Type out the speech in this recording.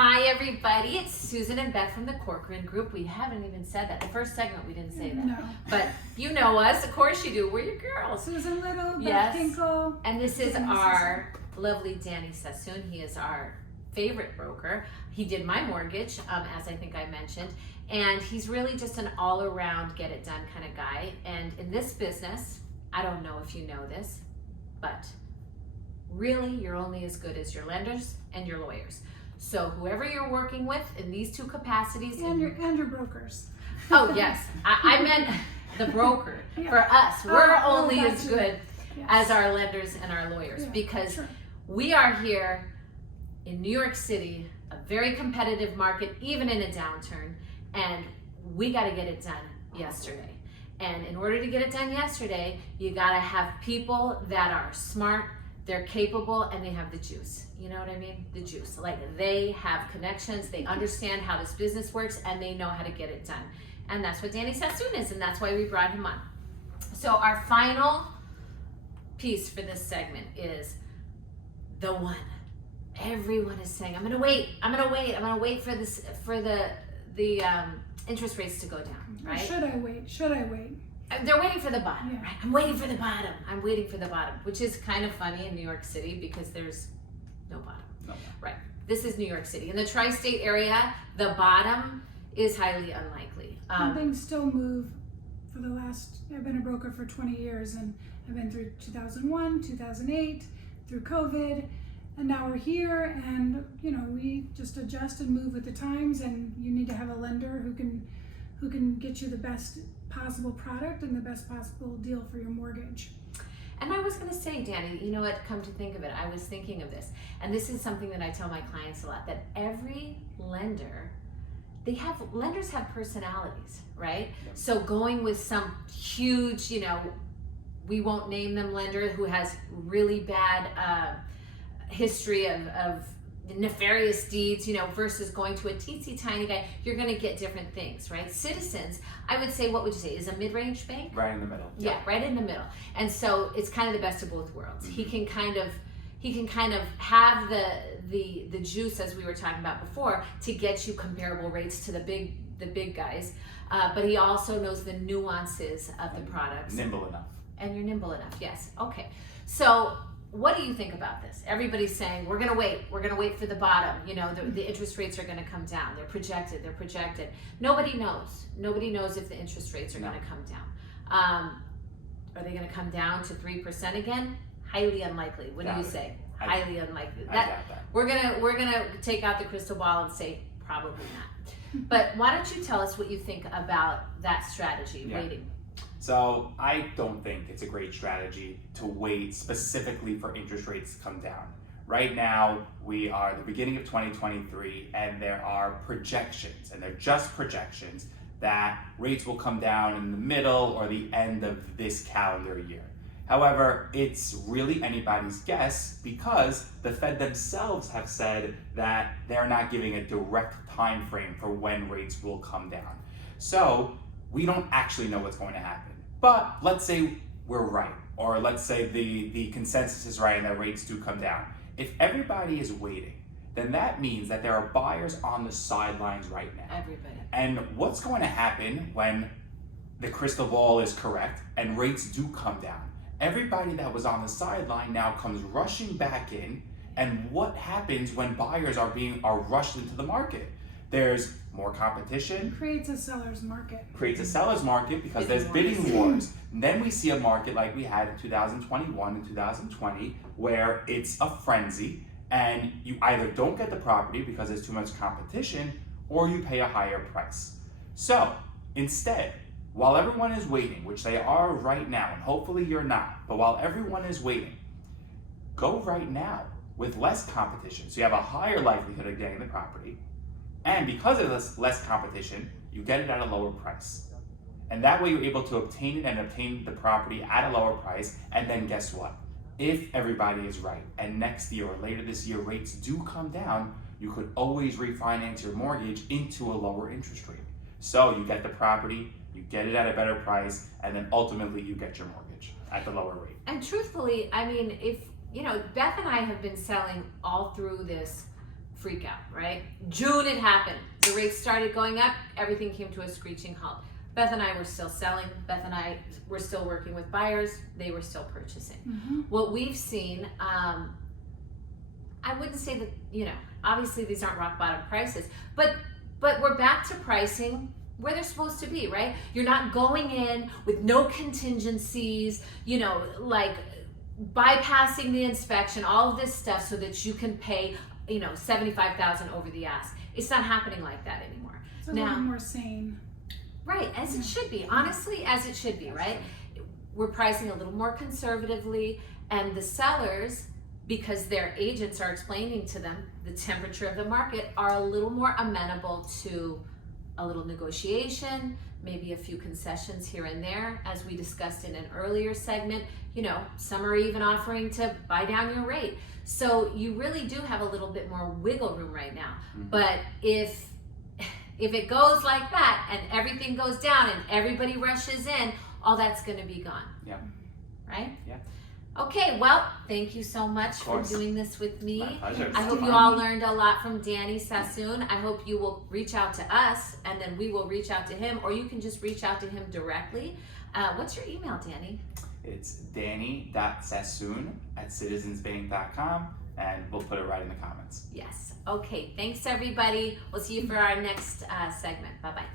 Hi everybody, it's Susan and Beth from the Corcoran Group. We haven't even said that. The first segment we didn't say that. No. But you know us, of course you do. We're your girls. Susan Little, Beth Yes. Kinkle. And this is our lovely Danny Sassoon. He is our favorite broker. He did my mortgage, as I think I mentioned. And he's really just an all-around get-it-done kind of guy. And in this business, I don't know if you know this, but really you're only as good as your lenders and your lawyers. So whoever you're working with in these two capacities, And your brokers. oh yes, I meant the broker. Yeah. For us, we're only that's as it. good Yes. as our lenders and our lawyers, Yeah, because sure. we are here in New York City, a very competitive market, even in a downturn, and we got to get it done yesterday. And in order to get it done yesterday, you got to have people that are smart, they're capable, and they have the juice. You know what I mean? The juice. Like, they have connections, they understand how this business works, and they know how to get it done. And that's what Danny Sassoon is, and that's why we brought him on. So our final piece for this segment is the one. Everyone is saying, I'm gonna wait for this, for the interest rates to go down, right? Should I wait? They're waiting for the bottom, Yeah. right? I'm waiting for the bottom, which is kind of funny in New York City because there's no bottom. No. Right. This is New York City. In the tri-state area, the bottom is highly unlikely. Things still move. For the last, I've been a broker for 20 years, and I've been through 2001, 2008, through COVID, and now we're here. And we just adjust and move with the times. And you need to have a lender who can get you the best possible product and the best possible deal for your mortgage. And I was going to say, Danny, you know what, come to think of it, I was thinking of this. And this is something that I tell my clients a lot, that every lender, lenders have personalities, right? Yep. So going with some huge, we won't name them lender who has really bad history of nefarious deeds, versus going to a teensy tiny guy, you're going to get different things, right? Citizens, I would say, what would you say, is a mid-range bank? Right in the middle. Yeah, right in the middle. And so it's kind of the best of both worlds. Mm-hmm. He can kind of have the juice, as we were talking about before, to get you comparable rates to the big guys. But he also knows the nuances of the products. Nimble enough. And you're nimble enough, yes. Okay. So what do you think about this? Everybody's saying, we're gonna wait for the bottom. The interest rates are gonna come down. They're projected. Nobody knows if the interest rates are gonna come down. Are they gonna come down to 3% again? Highly unlikely. What do you say? Highly unlikely. I doubt that. We're gonna take out the crystal ball and say probably not. But why don't you tell us what you think about that strategy, Yeah. waiting? So I don't think it's a great strategy to wait specifically for interest rates to come down. Right now, we are the beginning of 2023, and there are projections, and they're just projections, that rates will come down in the middle or the end of this calendar year. However, it's really anybody's guess because the Fed themselves have said that they're not giving a direct time frame for when rates will come down. So we don't actually know what's going to happen. But let's say we're right, or let's say the consensus is right and that rates do come down. If everybody is waiting, then that means that there are buyers on the sidelines right now. Everybody. And what's going to happen when the crystal ball is correct and rates do come down? Everybody that was on the sideline now comes rushing back in, and what happens when buyers are rushed into the market? There's more competition. Creates a seller's market. Because there's bidding wars. And then we see a market like we had in 2021 and 2020 where it's a frenzy, and you either don't get the property because there's too much competition, or you pay a higher price. So instead, while everyone is waiting, which they are right now, and hopefully you're not, but while everyone is waiting, go right now with less competition. So you have a higher likelihood of getting the property. And because of this less competition, you get it at a lower price. And that way you're able to obtain it and obtain the property at a lower price. And then guess what? If everybody is right, and next year or later this year rates do come down, you could always refinance your mortgage into a lower interest rate. So you get the property, you get it at a better price, and then ultimately you get your mortgage at the lower rate. And truthfully, I mean, if Beth and I have been selling all through this freak out, right? June it happened. The rates started going up. Everything came to a screeching halt. Beth and I were still selling. Beth and I were still working with buyers. They were still purchasing. Mm-hmm. What we've seen, I wouldn't say that, you know, obviously these aren't rock bottom prices, but we're back to pricing where they're supposed to be, right? You're not going in with no contingencies, you know, like bypassing the inspection, all of this stuff so that you can pay, you know, $75,000 over the ask. It's not happening like that anymore. It's a little more sane. Right, as it should be, honestly, as it should be, right? We're pricing a little more conservatively, and the sellers, because their agents are explaining to them the temperature of the market, are a little more amenable to a little negotiation, maybe a few concessions here and there, as we discussed in an earlier segment. You know, some are even offering to buy down your rate. So you really do have a little bit more wiggle room right now. But if it goes like that and everything goes down and everybody rushes in, all that's going to be gone. Yeah. Right? Yeah. Okay, well, thank you so much for course. doing this with me. My pleasure. I hope you all learned a lot from Danny Sassoon. I hope you will reach out to us and then we will reach out to him, or you can just reach out to him directly. What's your email, Danny? It's danny.sassoon@citizensbank.com, and we'll put it right in the comments. Yes. Okay, thanks everybody. We'll see you for our next segment. Bye-bye.